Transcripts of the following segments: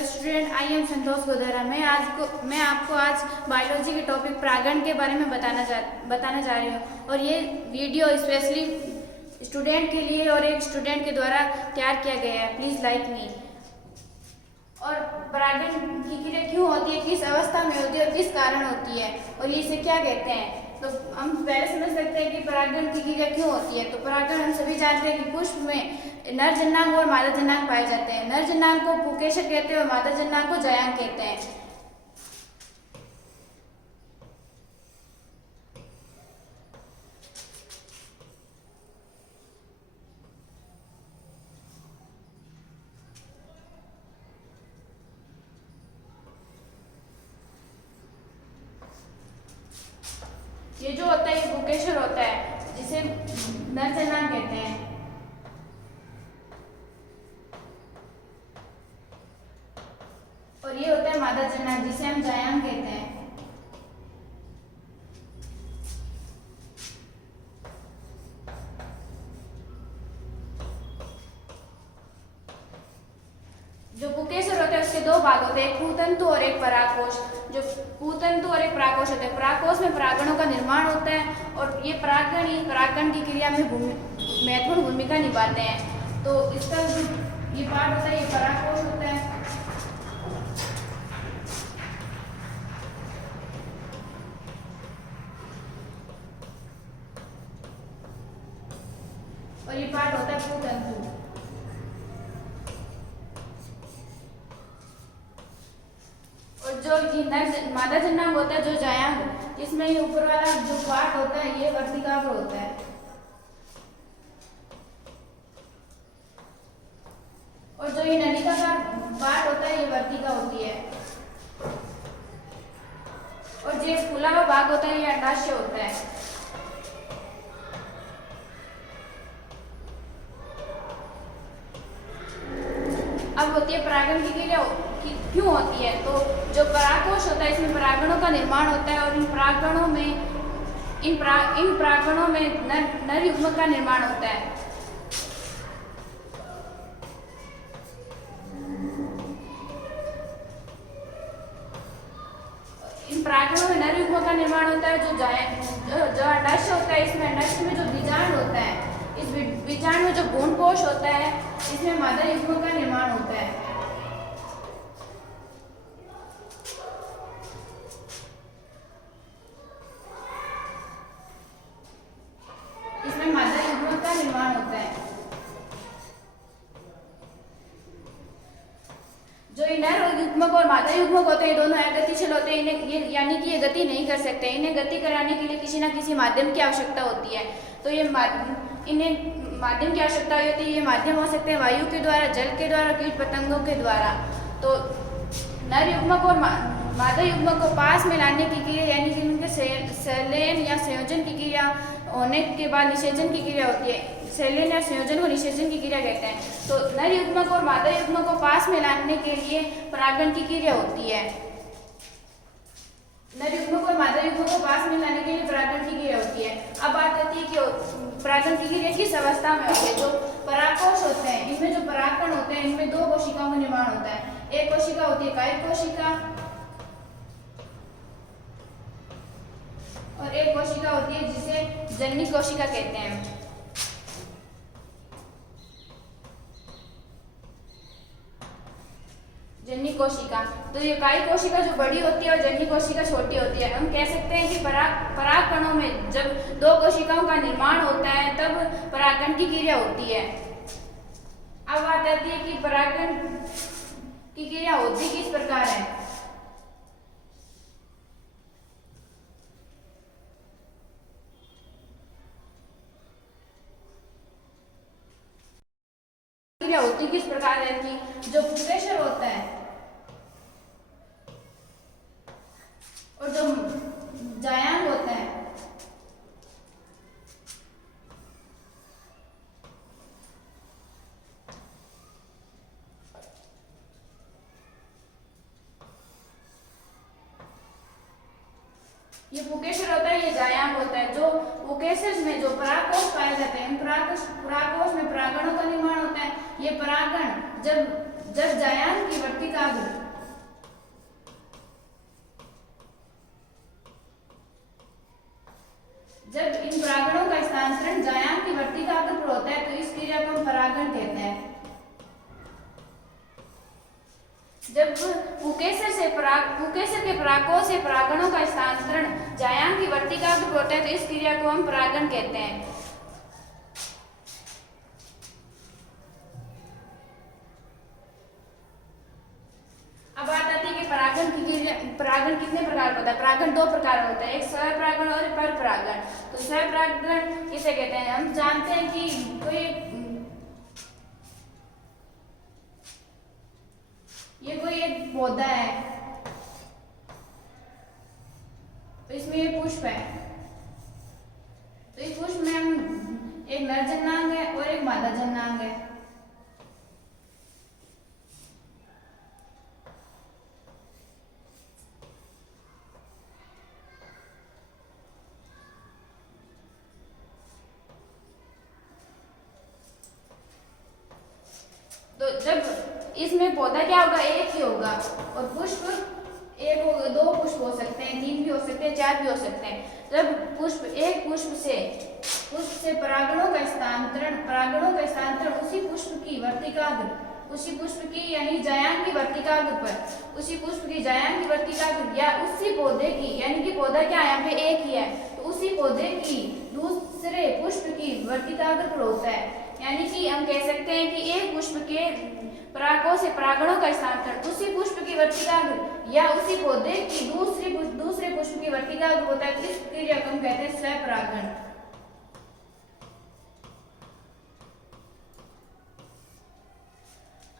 Hello student, I am संतोष गोधरा। मैं आपको आज बायोलॉजी के टॉपिक परागण के बारे में बताना जा रही हूँ। और ये वीडियो स्पेशली स्टूडेंट के लिए और एक स्टूडेंट के द्वारा तैयार किया गया है। Please like me. और परागण की क्रिया क्यों होती है, किस अवस्था में होती है और किस कारण होती है, और इसे क्या कहते हैं। तो हम पहले समझ सकते हैं कि परागण की क्रिया क्यों होती है। तो परागण हम सभी जानते हैं कि पुष्प में नर जन्नांग और मादा जन्नांग पाए जाते हैं। नर जन्नांग को पुकेसर कहते हैं और मादा जन्नांग को जायांग कहते हैं। ये जो होता है ये पुकेसर होता है, जिसे नर जन्नांग कहते हैं। और ये होता है मादा जन्नांग, जिसे हम जायांग कहते हैं। जो पुकेसर होता है उसके दो भाग होते हैं, एक पूतंतु और एक परागकोश। जो पूतंतु और एक परागकोश होता है, परागकोश में परागणों का निर्माण होता है और ये परागण ही परागण की क्रिया में महत्वपूर्ण भूमिका निभाते हैं। तो इसका जो ये पार्ट होता है ये परागकोश होता है। और ये पार्ट होता है पूतंतु। और जो ये मादा जन्नांग होता है, जो जायांग, इसमें ये ऊपर वाला जो पार्ट होता है ये वर्तिकाग्र होता है। और जो ये नलिका का पार्ट होता है ये वर्तिका होती है। और जो फूला हुआ भाग होता है ये अंडाशय होता है। अब होती है परागण की क्रिया क्यों होती है। तो जो परागकोश होता है इसमें परागणों का निर्माण होता है और इन परागणों में नर युग्मक का निर्माण होता है। इन परागणों में नर युग्मक का निर्माण होता है। जो अंडाशय होता है, इसमें अंडाशय में जो बीजांड होता है, इस बीजांड में जो भ्रूणकोश होता है, इसमें मादा युग्मक का निर्माण होता है। इसमें मादा युग्मक का निर्माण होता है। जो ये नर युग्मक और मादा युग्मक होते हैं, दोनों अगतिशील होते हैं। इन्हें यानी कि ये गति नहीं कर सकते। इन्हें गति कराने के लिए किसी ना किसी माध्यम की आवश्यकता होती है। तो ये इन्हें माध्यम की आवश्यकता होती है। ये माध्यम हो सकते हैं वायु के द्वारा, जल के द्वारा, कीट पतंगों के द्वारा। तो नर युग्मक और मादा युग्मक को पास में लाने की क्रिया यानी कि उनके संलयन या संयोजन की क्रिया होने के बाद निषेचन की क्रिया होती है। संलयन या संयोजन को निषेचन की क्रिया कहते हैं। तो नर युग्मक और मादा युग्मक को पास में लाने के लिए परागण की क्रिया होती है। नर युग्मक और मादा युग्मक को पास में लाने के लिए परागण की क्रिया होती है। अब बात आती है कि परागण की क्रिया किस अवस्था में होती है। जो परागकोश होते हैं, इनमें जो परागकण होते हैं, इनमें दो कोशिकाओं का निर्माण होता है। एक कोशिका होती है कायिक कोशिका और एक कोशिका होती है जिसे जननी कोशिका कहते हैं। जननी कोशिका, तो ये कायिक कोशिका जो बड़ी होती है और जननी कोशिका छोटी होती है। हम कह सकते हैं कि परागकणों में जब दो कोशिकाओं का निर्माण होता है तब परागण की क्रिया होती है। अब बात आती है कि परागण की क्रिया होती किस प्रकार है। क्रिया होती किस प्रकार है कि जो पुकेसर होता है और जो जायांग होता है, ये पुकेसर होता है, ये जायांग होता है। जो पुकेसर में जो परागकोश पाए जाते हैं, परागकोश में परागणों का निर्माण होता है। ये परागण जब जायांग की वर्तिकाग्र जब पुकेसर के परागकों से परागणों का स्थानांतरण जायांग की वर्तिकाग्र पर होता है तो इस क्रिया को हम परागण कहते हैं। अब बात आती है कि परागण कितने प्रकार का होता है। परागण दो प्रकार होता है, एक स्वपरागण और पर परागण। तो स्वपरागण किसे कहते हैं? हम जानते हैं कि कोई एक पौधा है तो इसमें ये पुष्प है, तो इस पुष्प में हम एक नर जननांग है और एक मादा जननांग है। तो जब इसमें पौधा क्या होगा? एक ही होगा और पुष्प एक होगा, दो पुष्प हो सकते हैं, तीन भी हो सकते हैं, चार भी हो सकते हैं। जब पुष्प से परागणों का स्थानांतरण उसी पुष्प की यानी जायांग की वर्तिकाग्र पर, उसी पुष्प की जायांग की वर्तिकाग्र या उसी पौधे की, यानी कि पौधा क्या है यहाँ पे एक ही है, तो उसी पौधे की दूसरे पुष्प की वर्तिकाग्र पर होता है। यानी कि हम कह सकते हैं कि एक पुष्प के परागों से परागणों का स्थानांतरण उसी पुष्प की वर्तिकाग्र या उसी पौधे की दूसरे पुष्प की वर्तिकाग्र होता है, तो इस क्रिया को हम कहते हैं स्वपरागण।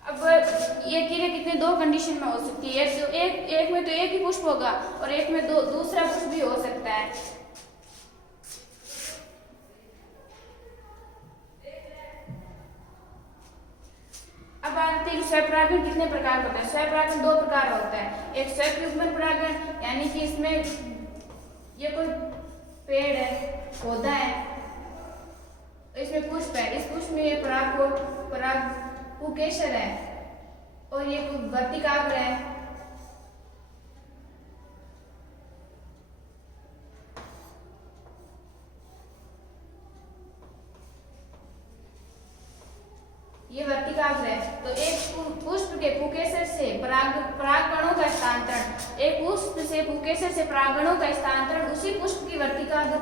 अब ये क्रिया कितने दो कंडीशन में हो सकती है, तो एक में तो एक ही पुष्प होगा और एक में दूसरा पुष्प भी हो सकता है। अब बात है कि स्वपरागण कितने प्रकार का होता है। स्वपरागण दो प्रकार होता है, एक स्वयुग्मन परागण, यानी कि इसमें ये कोई पेड़ है, पौधा है, इसमें पुष्प है, इस पुष्प में ये पराग पुकेसर है और ये वर्तिकाग्र है। ये वर्तिकाग्र है, तो एक पुष्प के पुकेसर से परागकणों का स्थानांतरण, एक पुष्प से पुकेसर से परागणों का स्थानांतरण उसी पुष्प की वर्तिकाग्र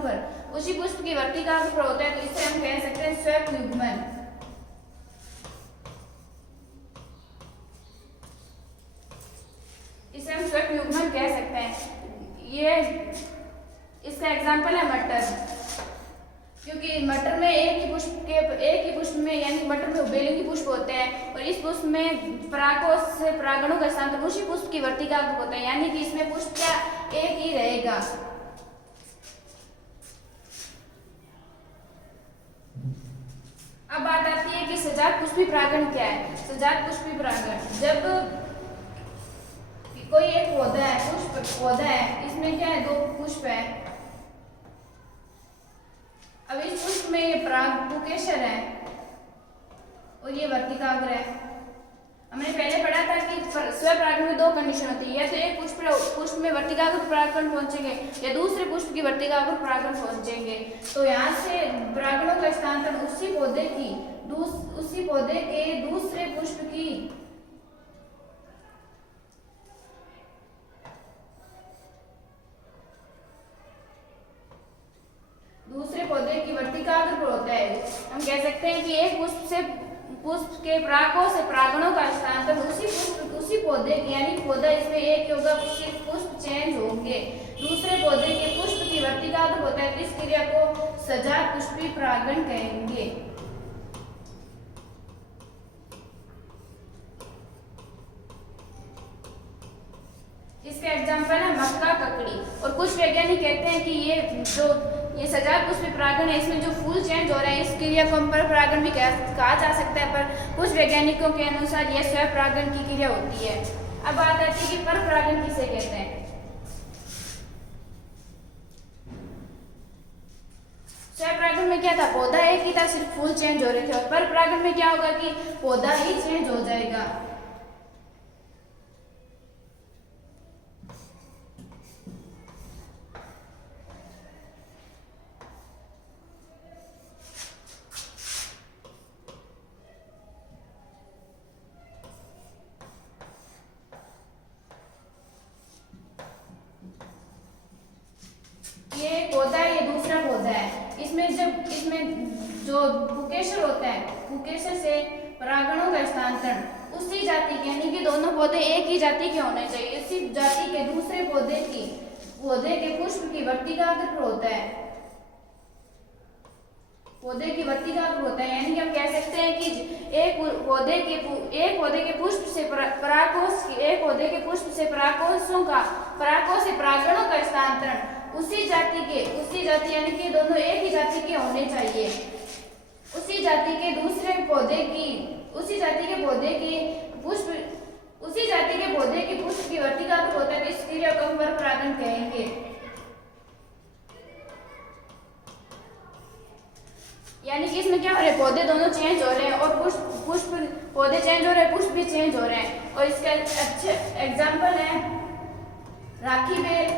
पर होता है, तो इसे हम कह सकते हैं स्वयुग्मन। इसे हम स्वयुग्मन कह सकते हैं। ये इसका एग्जाम्पल है मटर, क्योंकि मटर में एक ही पुष्प में यानी मटर में उभयलिंगी पुष्प होते हैं और इस पुष्प में परागों से परागणों का स्थानांतरण उसी पुष्प की वर्तिकाग्र होता है, यानी कि इसमें पुष्प क्या एक ही रहेगा। अब बात आती है कि सजात पुष्पी परागण क्या है। सजात पुष्पी परागण, जब कोई एक पौधा है, इसमें क्या है, दो पुष्प है, अब इस पुष्प में ये पराग पुकेसर है और ये वर्तिकाग्र है। हमने पहले पढ़ा था कि स्वपरागण में दो कंडीशन होती है, या तो एक पुष्प में वर्तिकाग्र परागण पहुंचेंगे या दूसरे पुष्प की वर्तिकाग्र परागण पहुंचेंगे। तो यहाँ से परागणों का स्थानांतरण उसी पौधे के दूसरे पुष्प की वर्तिकाग्र पर होता है। हम कह सकते हैं कि एक पुष्प के परागों से परागणों का स्थानांतरण उसी पौधे की, यानी पौधा इसमें एक होगा, पुष्प चेंज होंगे, दूसरे पौधे के पुष्प की वर्तिकाग्र होता है, इस क्रिया को सजात पुष्पी परागण कहेंगे। इसका एग्जाम्पल है मक्का, ककड़ी। और कुछ वैज्ञानिक कहते हैं कि ये सजात पुष्पी परागण है, इसमें जो फूल चेंज हो रहे हैं, इस क्रिया को पर परागण भी कहा जा सकता है, पर कुछ वैज्ञानिकों के अनुसार यह स्वपरागण की क्रिया होती है। अब बात आती है कि पर परागण किसे कहते हैं। स्वपरागण में क्या था, पौधा एक ही था, सिर्फ फूल चेंज हो रहे थे, और पर परागण में क्या होगा कि पौधा ही चेंज हो जाएगा। इसमें जो पुकेसर होता है, पुकेसर से परागणों का स्थानांतरण उसी जाति के, यानी कि दोनों पौधे एक ही जाति के होने चाहिए, उसी जाति के दूसरे पौधे के पुष्प की वर्तिकाग्र पर होता है, पौधे की वर्तिकाग्र होता है। यानी कि हम कह सकते हैं कि एक पौधे के पुष्प से परागकोश से परागणों का स्थानांतरण उसी जाति यानी कि दोनों एक ही जाति के होने चाहिए, उसी जाति के पौधे के पुष्प की वर्तिकाग्र होता है, तो इस क्रिया को हम परपरागण कहेंगे। यानी कि इसमें क्या हो रहा है, पौधे दोनों चेंज हो रहे हैं और पुष्प पौधे चेंज हो रहे हैं, पुष्प भी चेंज हो रहे हैं। और इसका अच्छे एग्जाम्पल है राखी बेल,